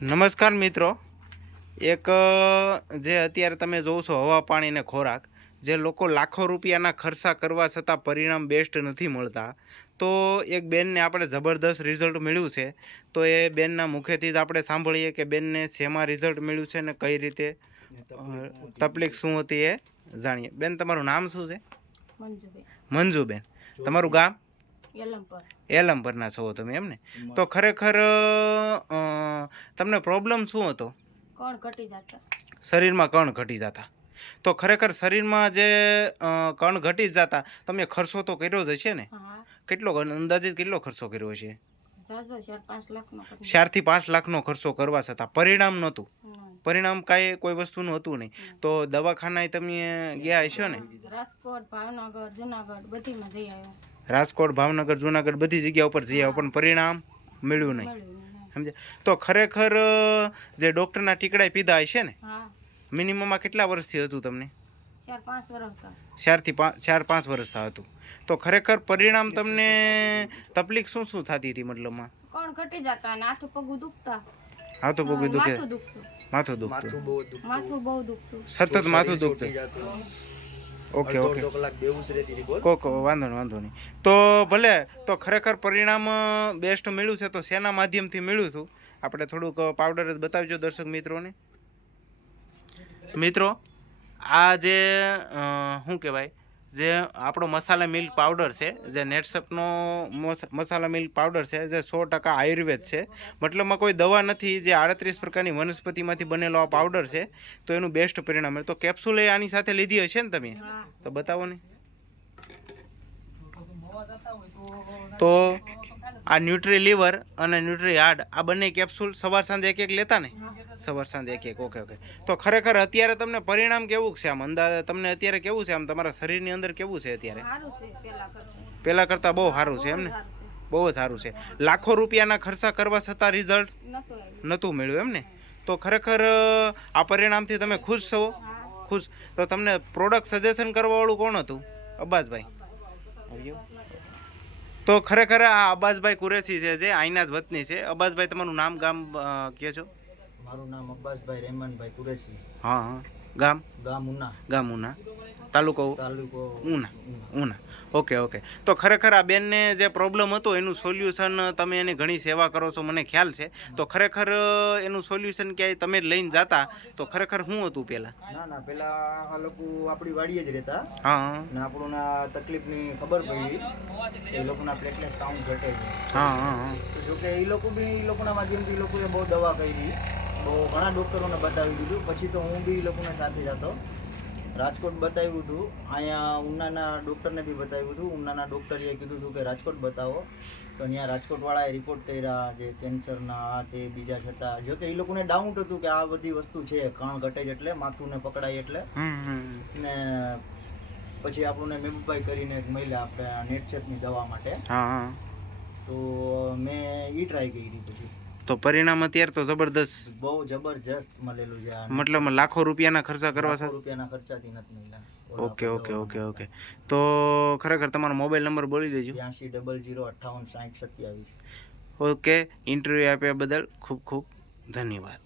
નમસ્કાર મિત્રો, એક જે અત્યારે તમે જોવો છો હવા પાણી ને ખોરાક, જે લોકો લાખો રૂપિયાના ખર્ચા કરવા છતાં પરિણામ બેસ્ટ નથી મળતા, તો એક બેનને આપણે જબરદસ્ત રિઝલ્ટ મળ્યું છે. તો એ બેનના મુખેથી જ આપણે સાંભળીએ કે બેનને શેમાં રિઝલ્ટ મળ્યું છે ને કઈ રીતે તકલીફ શું હતી એ જાણીએ. બેન, તમારું નામ શું છે? મંજુબેન. તમારું ગામ? એલમપરના છો તમે, એમ ને? તો ખરેખર તમને પ્રોબ્લેમ શું હતો? કણ ઘટી જતા, શરીરમાં કણ ઘટી જતા. તો ખરેખર શરીરમાં જે કણ ઘટી જતા, તમે ખર્ચો તો કર્યો જ હશે ને? કેટલો અંદાજિત કેટલો ખર્ચો કર્યો હશે? 4 થી 5 લાખનો ખર્ચો કરવા છતાં પરિણામ નહોતું. પરિણામ કાંઈ કોઈ વસ્તુનું હતું નહીં. તો દવાખાનાએ તમે ગયા હશો ને? રાજકોટ, ભાવનગર, જુનાગઢ બધીમાં જઈ આવ્યો. રાજકોટ, ભાવનગર, જુનાગઢ બધી જગ્યા ઉપર જઈ આવ્યો, પણ પરિણામ મળ્યું નહીં. સમજે? તો ખરેખર જે ડૉક્ટરના ટીકડા પીધા હશે ને, મિનિમમમાં કેટલા વર્ષથી હતું તમને? 4-5 વર્ષ. 4-5 વર્ષ હતું. તો ખરેખર પરિણામ તમને તકલીફ શું થતી હતી? મતલબમાં કોણ ઘટી જતા અને હાથ પગ દુખતા. હાથું પગ દુખે, માથું બહુ દુખતું, સતત માથું દુખતું. ઓકે ઓકે, વાંધો નહીં. તો ભલે, તો ખરેખર પરિણામ બેસ્ટ મળ્યું છે. તો શેના માધ્યમથી મળ્યું હતું? આપણે થોડુંક પાવડર જ બતાવજો દર્શક મિત્રોને. મિત્રો, આ જે શું કહેવાય, જે આપણો મસાલા મિલ્ક પાવડર છે, જે નેટસપનો મસાલા મિલ્ક પાવડર છે, જે 100% આયુર્વેદ છે. મતલબમાં કોઈ દવા નથી, જે 38 પ્રકારની વનસ્પતિમાંથી બનેલો આ પાવડર છે. તો એનું બેસ્ટ પરિણામ મળે. તો કેપ્સ્યુલ એ આની સાથે લીધી હશે ને તમે? તો બતાવો ને. તો આ ન્યુટ્રી લીવર અને ન્યુટ્રી હાર્ડ, આ બંને કેપ્સ્યુલ સવાર સાંજે એક લેતા ને? સવાર સાંજે એક. Okay okay. તો ખરેખર અત્યારે તમને પરિણામ કેવું છે? આમ અંદાજે તમને અત્યારે કેવું છે? આમ તમારા શરીરની અંદર કેવું છે અત્યારે? પહેલા કરતાં બહુ સારું છે, એમ ને? બહુ જ સારું છે. લાખો રૂપિયાના ખર્ચા કરવા છતાં રિઝલ્ટ નહોતું મળ્યું, એમ ને? તો ખરેખર આ પરિણામથી તમે ખુશ છો? ખુશ. તો તમને પ્રોડક્ટ સજેશન કરવાવાળું કોણ હતું? અબ્બાસભાઈ. તો ખરેખર આ અબ્બાસભાઈ કુરેશી છે, જે અહીંના જ વતની છે. અબ્બાસભાઈ, તમારું નામ ગામ કહો છો? મારું નામ અબ્બાસભાઈ રહેમાનભાઈ કુરેશી. હા. ગામ? ગામ ઉના. તાલુકો ઉના. Okay okay. તો ખરેખર આ બેનને જે પ્રોબ્લેમ હતો એનું સોલ્યુશન, તમે એની ઘણી સેવા કરો છો, મને ખ્યાલ છે. તો ખરેખર એનું સોલ્યુશન ક્યાંય તમે જ લઈને જતા, તો ખરેખર શું હતું પહેલાં? ના, પહેલા આ લોકો આપણી વાડીએ જ રહેતા. હા. ને આપણને તકલીફની ખબર પડી, એ લોકોના પ્લેટલેસ કાઉન્ટ ઘટે છે. હા. તો જોકે એ લોકોના માધ્યમથી એ લોકોએ બહુ દવા કરી, બહુ ઘણા ડૉક્ટરોને બતાવી દીધું. પછી તો હું બી એ લોકોને સાથે જતો. રાજકોટ બતાવ્યું હતું, અહીંયા ઉનાના ડૉક્ટરને બી બતાવ્યું હતું. ઉનાના ડૉક્ટરે કીધું હતું કે રાજકોટ બતાવો. તો ત્યાં રાજકોટવાળાએ રિપોર્ટ કર્યા, જે કેન્સરના આ તે બીજા છતાં. જો કે એ લોકોને ડાઉટ હતું કે આ બધી વસ્તુ છે, કણ ઘટે જ એટલે, માથું ને પકડાય એટલે. ને પછી આપણને મેબુભાઈ કરીને એક મહિલા આપણે નેટસેપની દવા માટે, તો મેં એ ટ્રાય કરી. પછી તો પરિણામ અત્યારે તો જબરદસ્ત, બહુ જબરજસ્ત મળેલું છે. મતલબ લાખો રૂપિયાના ખર્ચા કરવા છે? રૂપિયાના ખર્ચાથી નથી મળ્યા. ઓકે. તો ખરેખર તમારો મોબાઈલ નંબર બોલી દેજો. 8200586027. ઓકે. ઇન્ટરવ્યૂ આપ્યા બદલ ખૂબ ખૂબ ધન્યવાદ.